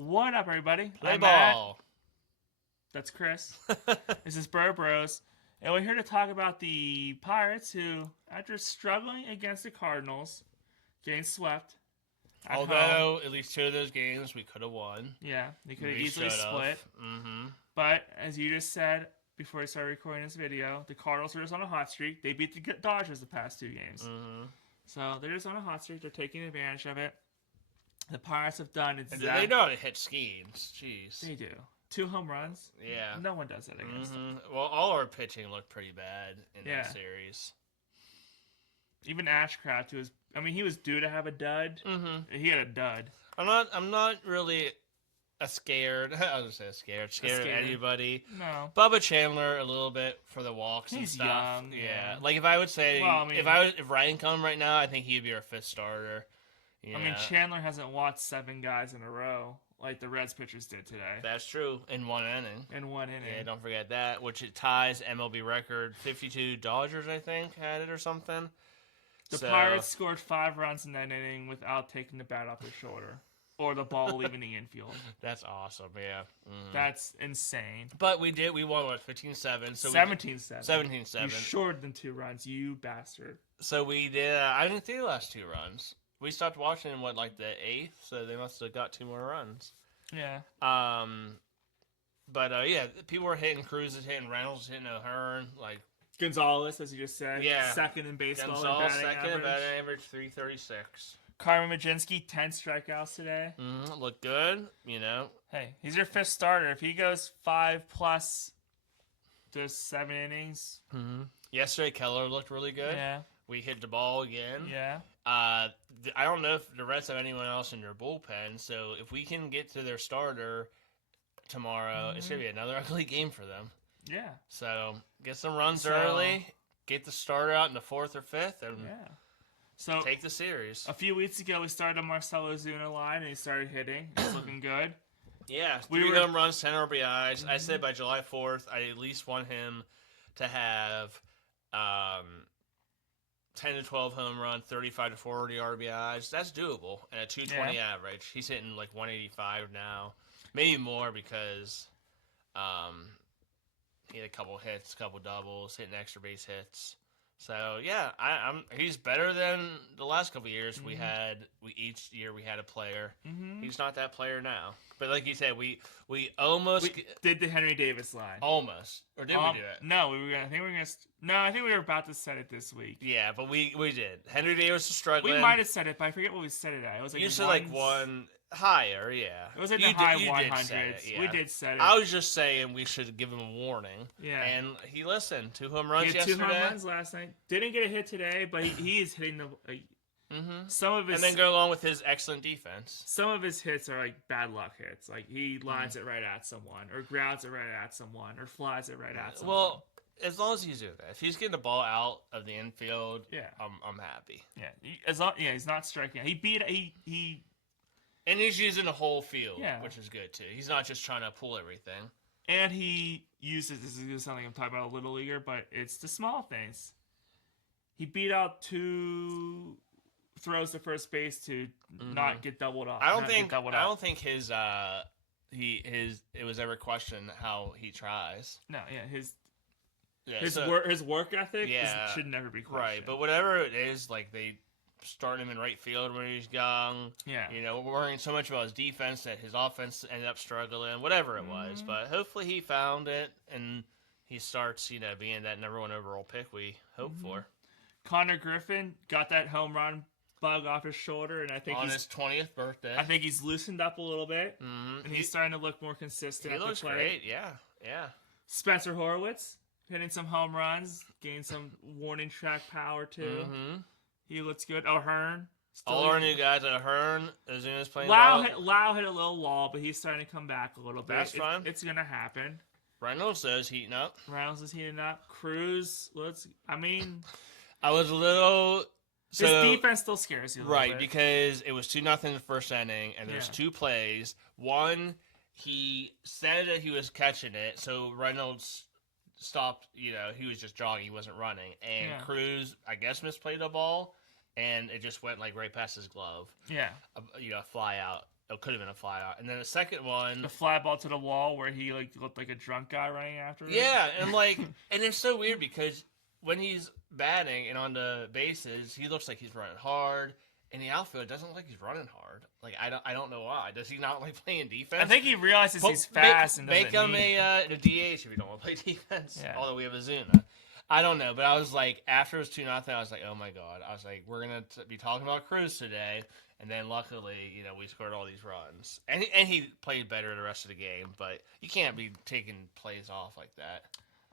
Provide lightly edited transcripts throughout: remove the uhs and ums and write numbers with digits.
What up, everybody? Play I'm ball. Matt. That's Chris. This is Burr Bros. And we're here to talk about the Pirates who, after struggling against the Cardinals, getting swept at home. Although, at least two of those games we could have won. Yeah, they could have We easily should've. split. Mm-hmm. But, as you just said before I started recording this video, the Cardinals are just on a hot streak. They beat the Dodgers the past two games. Mm-hmm. So, they're just on a hot streak. They're taking advantage of it. The Pirates have done exactly... And they know how to hit schemes. Jeez. They do. 2 home runs. Yeah. No one does that against them. Well, all our pitching looked pretty bad in that series. Even Ashcraft, he was due to have a dud. Mm-hmm. He had a dud. I'm not really scared. I was gonna say scared of anybody. No. Bubba Chandler a little bit for the walks and stuff. Young. Yeah. Like if I would say, if Ryan come right now, I think he'd be our 5th starter. Chandler hasn't walked 7 guys in a row like the Reds pitchers did today. That's true. In one inning. Yeah, don't forget that. Which it ties MLB record. 52 Dodgers, I think, had it or something. The Pirates scored 5 runs in that inning without taking the bat off their shoulder. Or the ball leaving the infield. That's awesome, yeah. Mm-hmm. That's insane. But we won, 15-7? So 17-7. 17-7. You shorted them 2 runs, you bastard. So we did, I didn't see the last 2 runs. We stopped watching in, the 8th? So they must have got 2 more runs. Yeah. But people were hitting, Cruz is hitting, Reynolds is hitting O'Hearn, Gonzalez, as you just said. Yeah. 2nd in baseball. Gonzalez, 2nd in batting average, 336. Carmen Mlodzinski, 10 strikeouts today. Look good, Hey, he's your 5th starter. If he goes 5+ to 7 innings. Mm-hmm. Yesterday, Keller looked really good. Yeah. We hit the ball again. Yeah. I don't know if the Reds have anyone else in their bullpen, so if we can get to their starter tomorrow, it's going to be another ugly game for them. Yeah. So, get some runs early, get the starter out in the 4th or 5th, and take the series. A few weeks ago, we started a Marcell Ozuna line, and he started hitting. He's looking good. Yeah, 3 home runs, 10 RBIs. I said by July 4th, I at least want him to have 10 to 12 home run, 35 to 40 RBIs. That's doable. And a 220 average. He's hitting 185 now. Maybe more because he had a couple hits, a couple doubles, hitting extra base hits. So, yeah, he's better than the last couple years each year we had a player. He's not that player now. But like you said, we almost did the Henry Davis line. Almost. Or did we do it? No, I think we were about to set it this week. Yeah, but we did. Henry Davis was struggling. We might have said it, but I forget what we said it at. It was you said one higher, yeah. It was the high 100s. We did set it. I was just saying we should give him a warning. Yeah. And he listened. 2 home runs yesterday. 2 home runs last night. Didn't get a hit today, but he is hitting the... Some of his, and then go along with his excellent defense. Some of his hits are bad luck hits. He lines it right at someone, or grounds it right at someone, or flies it right at someone. Well, as long as he's doing that, if he's getting the ball out of the infield, I'm happy. Yeah, he's not striking. And he's using the whole field, which is good too. He's not just trying to pull everything. And he uses, this is something I'm talking about a little leaguer, but it's the small things. He beat out 2 throws to first base to not get doubled off. I don't think his it was ever questioned how he tries. No, his work ethic should never be questioned. Right, but whatever it is, they start him in right field when he's young. Yeah. We're worrying so much about his defense that his offense ended up struggling, whatever it was. But hopefully he found it and he starts, being that number 1 overall pick we hope for. Connor Griffin got that home run bug off his shoulder, and I think his 20th birthday. I think he's loosened up a little bit, and he's starting to look more consistent. He looks great, yeah. Spencer Horwitz hitting some home runs, gained some warning track power too. He looks good. O'Hearn. All our new guys at O'Hearn, Ozuna's playing Lau hit a little wall, but he's starting to come back a little bit. That's fine. It's gonna happen. Reynolds is heating up. Cruz, I was a little... His defense still scares you a little bit. Because it was 2-0 in the first inning, and there's 2 plays. One, he said that he was catching it, so Reynolds stopped, he was just jogging, he wasn't running. And Cruz, I guess, misplayed the ball, and it just went, right past his glove. Yeah. Fly out. it could have been a fly out. And then the second one, the fly ball to the wall where he like looked like a drunk guy running after it. Yeah, and like, and it's so weird because when he's batting and on the bases, he looks like he's running hard. In the outfield, it doesn't look like he's running hard. Like I don't know why. Does he not like playing defense? I think he realizes he's fast and doesn't make him a DH if you don't want to play defense. Yeah. Although we have Azuna. I don't know, but I was like, after it was 2-0, I was like, oh my god. I was like, we're gonna be talking about Cruz today, and then luckily, we scored all these runs, and he played better the rest of the game. But you can't be taking plays off like that.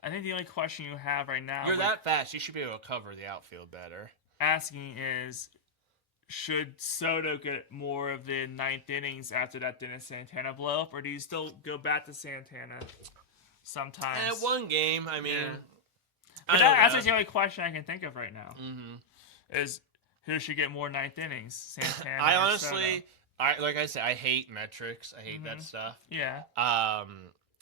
I think the only question you have right now, you're that fast, you should be able to cover the outfield better. Asking is, should Soto get more of the 9th innings after that Dennis Santana blow up, or do you still go back to Santana sometimes? And one game, I mean. Yeah. But that's the only question I can think of right now. Is who should get more 9th innings, Santana? I honestly, like I said, I hate metrics. I hate that stuff. Yeah.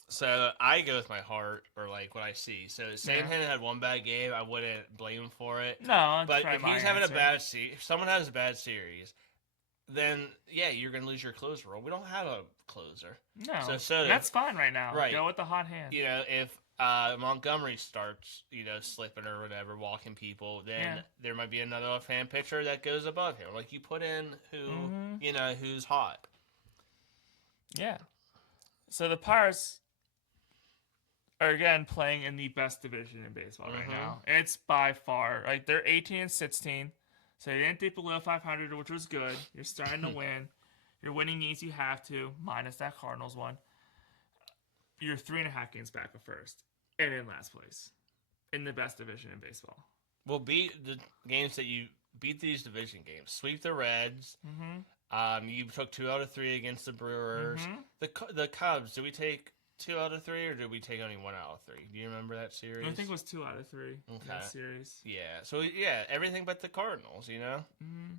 So I go with my heart or like what I see. So Santana had one bad game, I wouldn't blame him for it. No, but if he's having a bad if someone has a bad series, then yeah, you're gonna lose your closer role. We don't have a closer. No, so that's fine right now. Right. Go with the hot hand. If Montgomery starts, slipping or whatever, walking people, then there might be another left-hand pitcher that goes above him. Like, you put in who, who's hot. Yeah. So the Pirates are, again, playing in the best division in baseball right now. It's by far, like, they're 18-16, so they didn't dip below 500, which was good. You're starting to win. You're winning games you have to, minus that Cardinals one. You're 3.5 games back of first and in last place in the best division in baseball. Well, beat the games that you beat these division games. Sweep the Reds. You took 2 out of 3 against the Brewers. The Cubs. Did we take 2 out of 3 or did we take only 1 out of 3? Do you remember that series? I think it was 2 out of 3 in that series. Yeah. So yeah, everything but the Cardinals.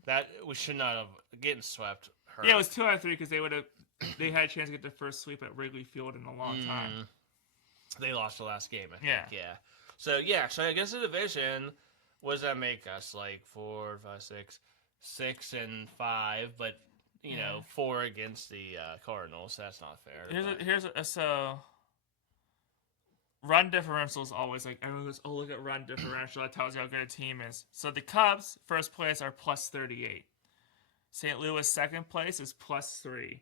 That we should not have getting swept. Hurt. Yeah, it was 2 out of 3 because they had a chance to get their first sweep at Wrigley Field in a long time. They lost the last game, I think. Yeah. So I guess the division, what does that make us? Like 4, 5, 6 and 5, but 4 against the Cardinals. That's not fair. So run differential is always like, everyone goes, oh, look at run differential. That tells you how good a team is. So the Cubs, first place, are plus 38. St. Louis, second place, is plus 3.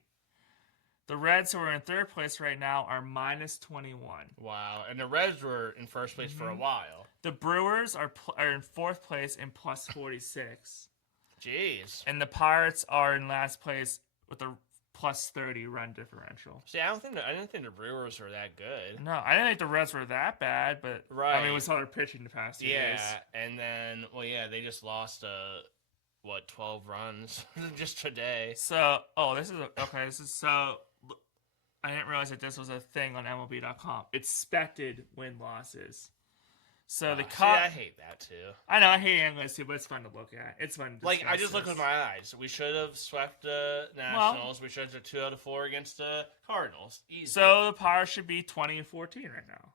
The Reds, who are in third place right now, are minus 21. Wow. And the Reds were in first place for a while. The Brewers are in fourth place and plus 46. Jeez. And the Pirates are in last place with a plus 30 run differential. See, I didn't think the Brewers were that good. No, I didn't think the Reds were that bad, but I mean, we saw their pitching the past 2 days. Yeah, and then, they just lost 12 runs just today. So, I didn't realize that this was a thing on MLB.com. Expected win-losses. So the Cubs... I hate that too. I know, I hate analysts too, but it's fun to look at. It's fun to I just look with my eyes. We should have swept the Nationals. We should have 2 out of 4 against the Cardinals. Easy. So the Pirates should be 20-14 right now.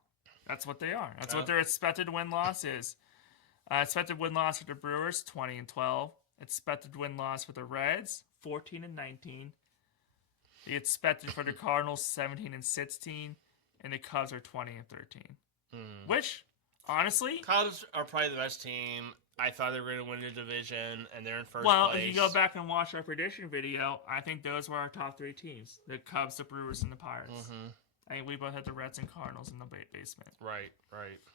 That's what they are. That's what their expected win-loss is. Expected win-loss for the Brewers, 20-12. Expected win-loss for the Reds, 14-19. The expected for the Cardinals, 17-16, and the Cubs are 20-13. Which, honestly, Cubs are probably the best team. I thought they were going to win the division, and they're in first place. Well, if you go back and watch our prediction video, I think those were our top 3 teams: the Cubs, the Brewers, and the Pirates. I think we both had the Reds and Cardinals in the basement. Right.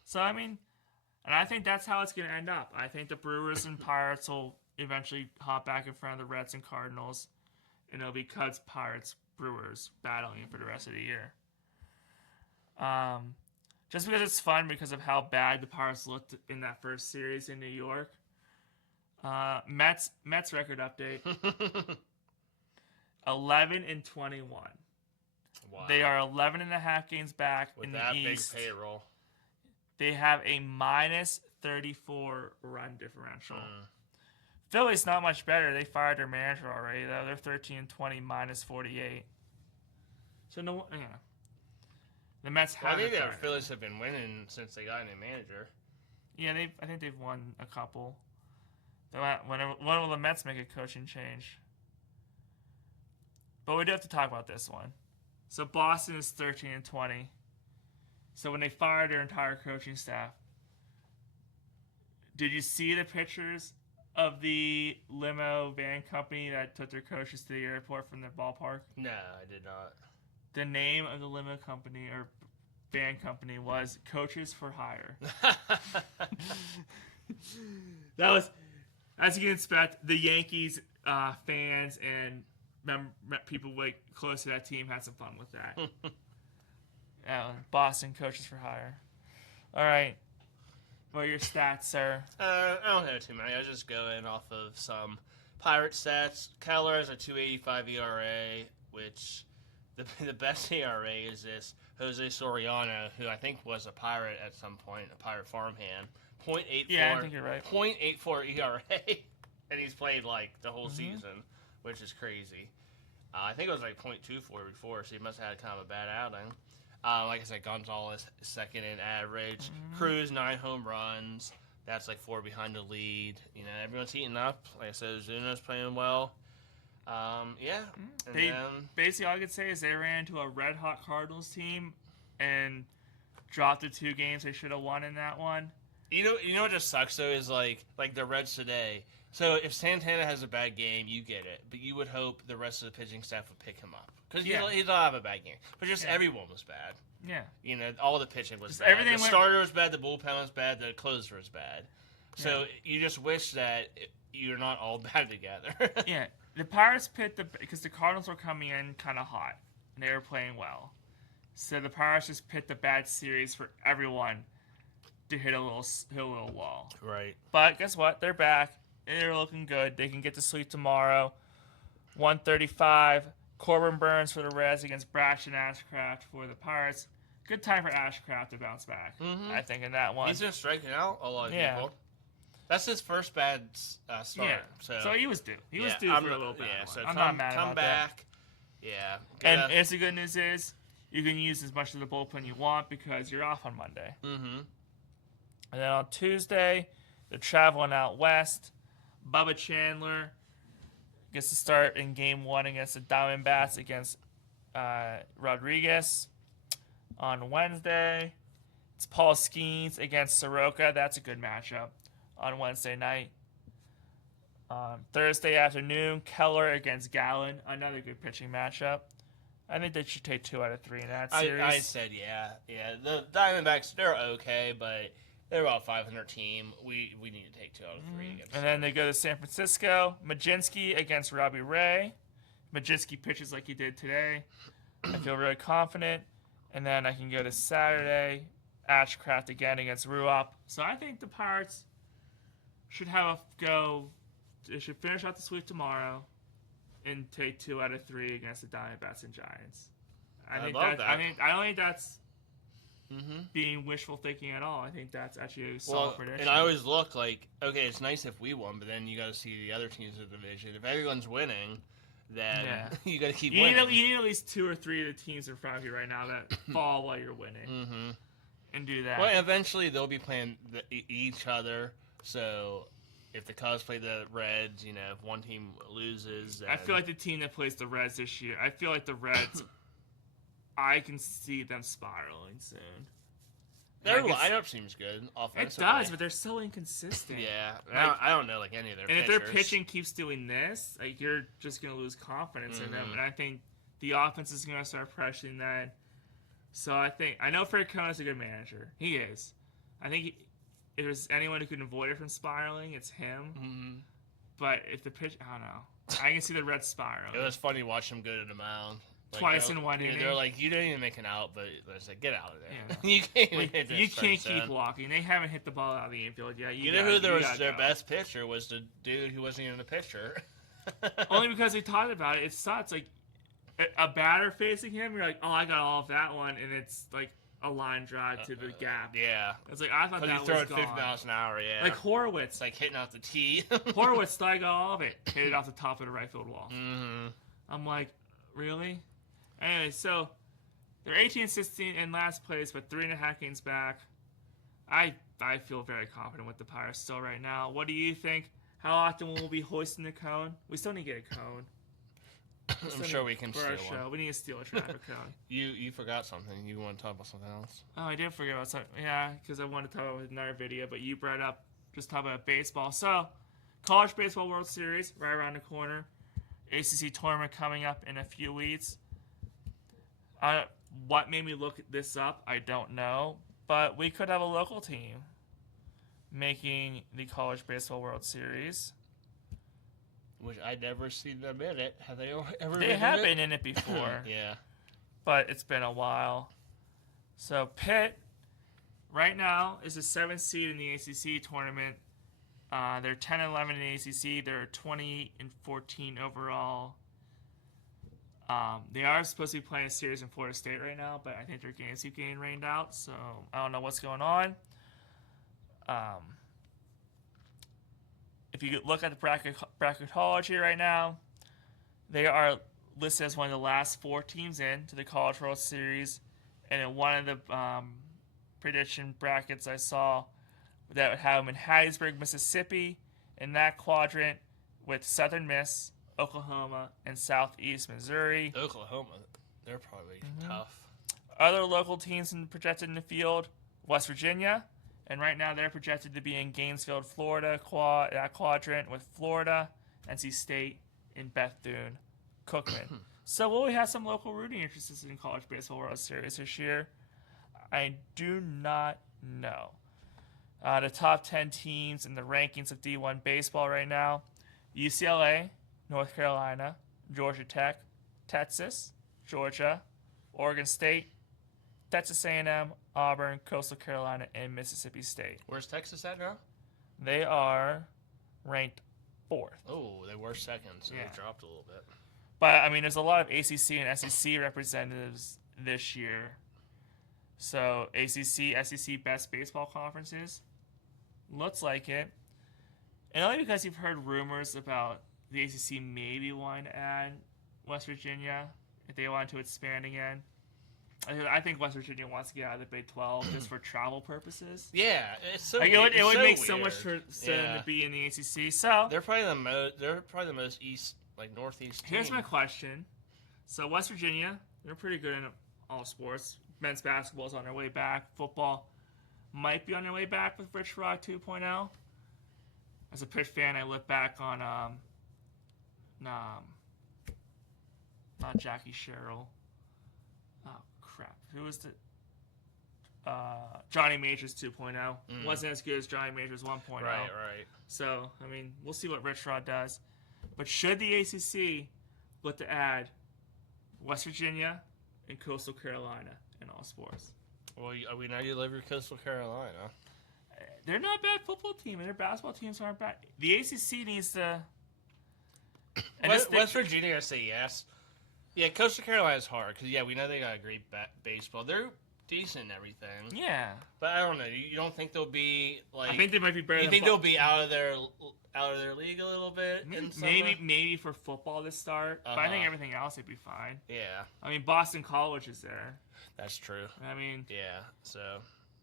So I mean, and I think that's how it's going to end up. I think the Brewers and Pirates will eventually hop back in front of the Reds and Cardinals. And it'll be Cubs, Pirates, Brewers battling for the rest of the year. Just because it's fun because of how bad the Pirates looked in that first series in New York. Mets record update. 11-21. Wow. They are 11.5 games back in the East. With that big payroll. They have a minus 34 run differential. Philly's not much better. They fired their manager already, though. They're 13-20, minus 48. So, the Mets have. I think the Phillies have been winning since they got a new manager. Yeah, I think they've won a couple. When will the Mets make a coaching change? But we do have to talk about this one. So Boston is 13-20. So when they fired their entire coaching staff, did you see the pictures of the limo van company that took their coaches to the airport from the ballpark? No, I did not. The name of the limo company or van company was Coaches for Hire. That was, as you can expect, the Yankees fans and people like close to that team had some fun with that. Boston Coaches for Hire. All right. What are your stats, sir? I don't have too many. I was just going off of some Pirate stats. Keller has a 2.85 ERA, which the best ERA is this Jose Soriano, who I think was a Pirate at some point, a Pirate farmhand. 0.84. Yeah, I think you're right. 0.84 ERA, and he's played like the whole season, which is crazy. I think it was like 0.24 before, so he must have had kind of a bad outing. Like I said, Gonzalez second in average. Cruz 9 home runs. That's like 4 behind the lead. You know, everyone's heating up. Like I said, Ozuna's playing well. Yeah. Basically, all I could say is they ran into a red-hot Cardinals team and dropped the 2 games they should have won in that one. You know what just sucks, though, is like the Reds today. So if Santana has a bad game, you get it. But you would hope the rest of the pitching staff would pick him up. Because he'll have a bad game. But just everyone was bad. Yeah. You know, all the pitching was just bad. The starter was bad, the bullpen was bad, the closer was bad. So you just wish that you're not all bad together. Yeah. The Pirates because the Cardinals were coming in kind of hot. And they were playing well. So the Pirates just picked the bad series for everyone to hit a little wall. Right. But guess what? They're back. They're looking good. They can get to sleep tomorrow. 1:35. Corbin Burns for the Reds against Brash and Ashcraft for the Pirates. Good time for Ashcraft to bounce back, I think, in that one. He's been striking out a lot of people. That's his first bad start. Yeah. So he was due. He was due for a little bit. Yeah, so I'm not mad about back. That. Yeah. And the good news is you can use as much of the bullpen you want because you're off on Monday. Mm-hmm. And then on Tuesday, they're traveling out west. Bubba Chandler gets to start in Game 1 against the Diamondbacks against Rodriguez. On Wednesday, it's Paul Skeens against Soroka. That's a good matchup on Wednesday night. Thursday afternoon, Keller against Gallen. Another good pitching matchup. I think they should take 2 out of 3 in that series. I said, yeah. The Diamondbacks, they're okay, but they're about a 500 team. We need to take 2 out of 3 against them. And then they go to San Francisco. Majinski against Robbie Ray. Majinski pitches like he did today. I feel really confident. And then I can go to Saturday. Ashcraft again against Ruop. So I think the Pirates should have a go. They should finish out the sweep tomorrow and take 2 out of 3 against the Diamondbacks and Giants. I don't think that's being wishful thinking at all. I think that's actually a solid prediction. And I always look like, okay, it's nice if we won, but then you got to see the other teams in the division. If everyone's winning, then you got to keep winning. You need at least 2 or 3 of the teams in front of you right now that fall while you're winning, and do that. Well, eventually they'll be playing each other. So if the Cubs play the Reds, you know, if one team loses, then... I feel like the team that plays the Reds this year, I feel like the Reds, I can see them spiraling soon. Their lineup seems good offensively. It does, but they're so inconsistent. Yeah, I don't know like any of their pitchers. And if their pitching keeps doing this, like you're just going to lose confidence in them. And I think the offense is going to start pressuring that. So I know Francona is a good manager. He is. I think if there's anyone who can avoid it from spiraling, it's him. But if the pitch, I don't know. I can see the Reds spiraling. It was funny watching him go to the mound. Twice in one inning. They're like, you didn't even make an out, but it's like, get out of there. Yeah. you can't keep walking. They haven't hit the ball out of the infield yet. You know who their best pitcher was? The dude who wasn't even a pitcher. Only because we talked about it. It sucks. Like a batter facing him, you're like, oh, I got all of that one, and it's like a line drive to the gap. Yeah. It's like I thought that was gone. Because you throw it 50 miles an hour. Yeah. Like Horowitz. It's like hitting off the tee. Horowitz, I got all of it. Hit it off the top of the right field wall. I'm like, really? Anyway, so they're 18-16 in last place, but 3.5 games back. I feel very confident with the Pirates still right now. What do you think? How often will we be hoisting the cone? We still need to get a cone. I'm sure we can steal one. We need to steal a traffic cone. You forgot something. You want to talk about something else? Oh, I did forget about something. Yeah, because I wanted to talk about another video, but you brought up just talk about baseball. So, College Baseball World Series right around the corner. ACC tournament coming up in a few weeks. What made me look this up, I don't know, but we could have a local team making the College Baseball World Series. Which I never seen them in it. Have they ever? They have been in it before. Yeah, but it's been a while. So Pitt, right now, is the 7th seed in the ACC tournament. They're 10-11 in the ACC. They're 20-14 overall. They are supposed to be playing a series in Florida State right now, but I think their games keep getting rained out, so I don't know what's going on. If you look at the bracketology right now, they are listed as one of the last 4 teams in to the College World Series, and in one of the prediction brackets I saw, that would have them in Hattiesburg, Mississippi, in that quadrant, with Southern Miss, Oklahoma, and Southeast Missouri. Oklahoma, they're probably tough. Other local teams projected in the field, West Virginia, and right now they're projected to be in Gainesville, Florida, that quadrant with Florida, NC State, and Bethune Cookman. So will we have some local rooting interests in College Baseball World Series this year? I do not know. The top 10 teams in the rankings of D1 baseball right now: UCLA, North Carolina, Georgia Tech, Texas, Georgia, Oregon State, Texas A&M, Auburn, Coastal Carolina, and Mississippi State. Where's Texas at now? They are ranked 4th. Oh, they were 2nd, so they dropped a little bit. But, I mean, there's a lot of ACC and SEC representatives this year. So, ACC, SEC best baseball conferences. Looks like it. And only because you've heard rumors about the ACC maybe wanting to add West Virginia if they want to expand again. I think West Virginia wants to get out of the Big 12 just for travel purposes. Yeah, it's so. Like it would make so much sense to be in the ACC. So they're probably the most east, like northeast. Here's my question: so West Virginia, they're pretty good in all sports. Men's basketball is on their way back. Football might be on their way back with Rich Rod 2.0. As a Pitt fan, I look back on not Jackie Sherrill. Oh crap! Who was the Johnny Majors 2.0? Wasn't as good as Johnny Majors 1.0. Right. So I mean, we'll see what Rich Rod does. But should the ACC look to add West Virginia and Coastal Carolina in all sports? Well, we know you live in Coastal Carolina. They're not a bad football team, and their basketball teams aren't bad. The ACC needs to. West Virginia, I say yes. Yeah, Coastal Carolina's hard because we know they got a great baseball. They're decent and everything. Yeah, but I don't know. You don't think they'll be like? I think they might be better. You think they'll be out of their league a little bit? Maybe for football to start, but I think everything else would be fine. Yeah. I mean, Boston College is there. That's true. I mean. Yeah. So.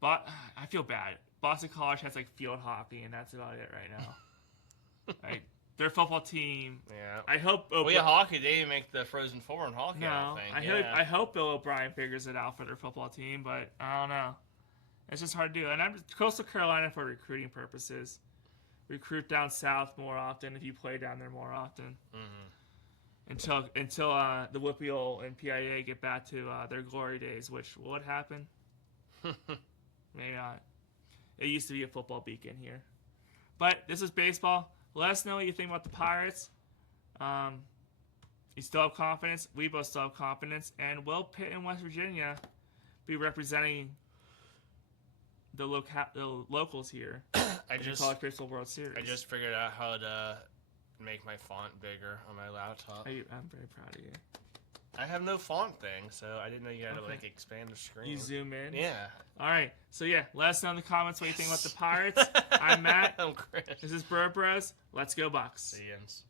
But I feel bad. Boston College has like field hockey, and that's about it right now. Like their football team. Yeah. I hope. Hockey. They didn't make the Frozen Four in hockey. No, I hope Bill O'Brien figures it out for their football team, but I don't know. It's just hard to do. And I'm Coastal Carolina for recruiting purposes. Recruit down south more often if you play down there more often. Until the Whippeal and PIA get back to their glory days, which will it happen? Maybe not. It used to be a football beacon here. But this is baseball. Let us know what you think about the Pirates. You still have confidence. We both still have confidence. And will Pitt and West Virginia be representing the locals here in the College Baseball World Series? I just figured out how to make my font bigger on my laptop. I'm very proud of you. I have no font thing, so I didn't know you had to expand the screen. You zoom in? Yeah. All right. So let us know in the comments what you think about the Pirates. I'm Matt. I'm Chris. This is Bro Bros. Let's go Bucks. See you.